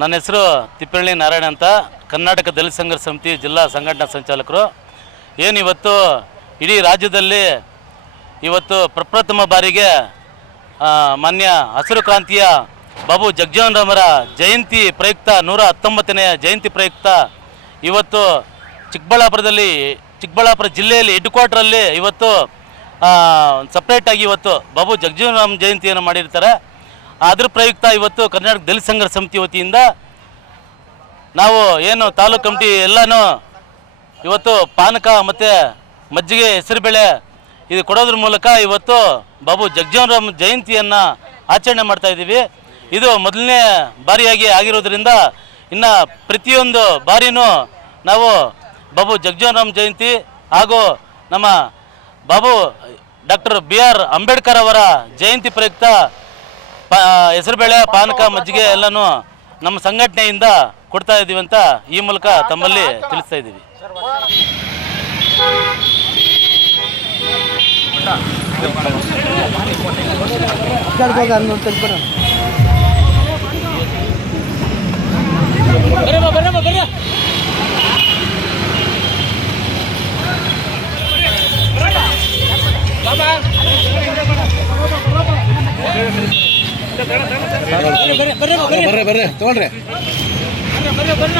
ನನ್ನ ಹೆಸರು ತಿಪ್ಪಳ್ಳಿ ನಾರಾಯಣ ಅಂತ, ಕರ್ನಾಟಕ ದಲಿತ ಸಂಘರ್ಷ ಸಮಿತಿ ಜಿಲ್ಲಾ ಸಂಘಟನಾ ಸಂಚಾಲಕರು. ಇವತ್ತು ಇಡೀ ರಾಜ್ಯದಲ್ಲಿ ಇವತ್ತು ಪ್ರಪ್ರಥಮ ಬಾರಿಗೆ ಮಾನ್ಯ ಹಸಿರು ಕ್ರಾಂತಿಯ ಬಾಬು ಜಗಜೀವನ್ ರಾಮರ ಜಯಂತಿ ಪ್ರಯುಕ್ತ 119ನೇ ಜಯಂತಿ ಪ್ರಯುಕ್ತ ಇವತ್ತು ಚಿಕ್ಕಬಳ್ಳಾಪುರ ಜಿಲ್ಲೆಯಲ್ಲಿ ಹೆಡ್ ಕ್ವಾರ್ಟರಲ್ಲಿ ಇವತ್ತು ಸಪ್ರೇಟಾಗಿ ಇವತ್ತು ಬಾಬು ಜಗಜೀವನ್ ರಾಮ್ ಜಯಂತಿಯನ್ನು ಮಾಡಿರ್ತಾರೆ. ಅದ್ರ ಪ್ರಯುಕ್ತ ಇವತ್ತು ಕರ್ನಾಟಕ ದಲಿತ ಸಂಘರ್ಷ ಸಮಿತಿ ವತಿಯಿಂದ ನಾವು ಏನು ತಾಲೂಕು ಕಮಿಟಿ ಎಲ್ಲನೂ ಇವತ್ತು ಪಾನಕ ಮತ್ತು ಮಜ್ಜಿಗೆ ಹೆಸರುಬೇಳೆ ಇದು ಕೊಡೋದ್ರ ಮೂಲಕ ಇವತ್ತು ಬಾಬು ಜಗಜೀವನ್ ರಾಮ್ ಜಯಂತಿಯನ್ನು ಆಚರಣೆ ಮಾಡ್ತಾಯಿದ್ದೀವಿ. ಇದು ಮೊದಲನೇ ಬಾರಿಯಾಗಿ ಆಗಿರೋದ್ರಿಂದ ಇನ್ನು ಪ್ರತಿಯೊಂದು ಬಾರಿನೂ ನಾವು ಬಾಬು ಜಗಜೀವನ್ ರಾಮ್ ಜಯಂತಿ ಹಾಗೂ ನಮ್ಮ ಬಾಬು ಡಾಕ್ಟರ್ BR ಅಂಬೇಡ್ಕರ್ ಅವರ ಜಯಂತಿ ಪ್ರಯುಕ್ತ ಹೆಸರುಬೇಳೆ ಪಾನಕ ಮಜ್ಜಿಗೆ ಎಲ್ಲನೂ ನಮ್ಮ ಸಂಘಟನೆಯಿಂದ ಕೊಡ್ತಾ ಇದ್ದೀವಿ ಅಂತ ಈ ಮೂಲಕ ತಮ್ಮಲ್ಲಿ ತಿಳಿಸ್ತಾ ಇದ್ದೀವಿ. ಬರ್ರಿ ತಗೊಳ್ರಿ. ಬರ್ರಿ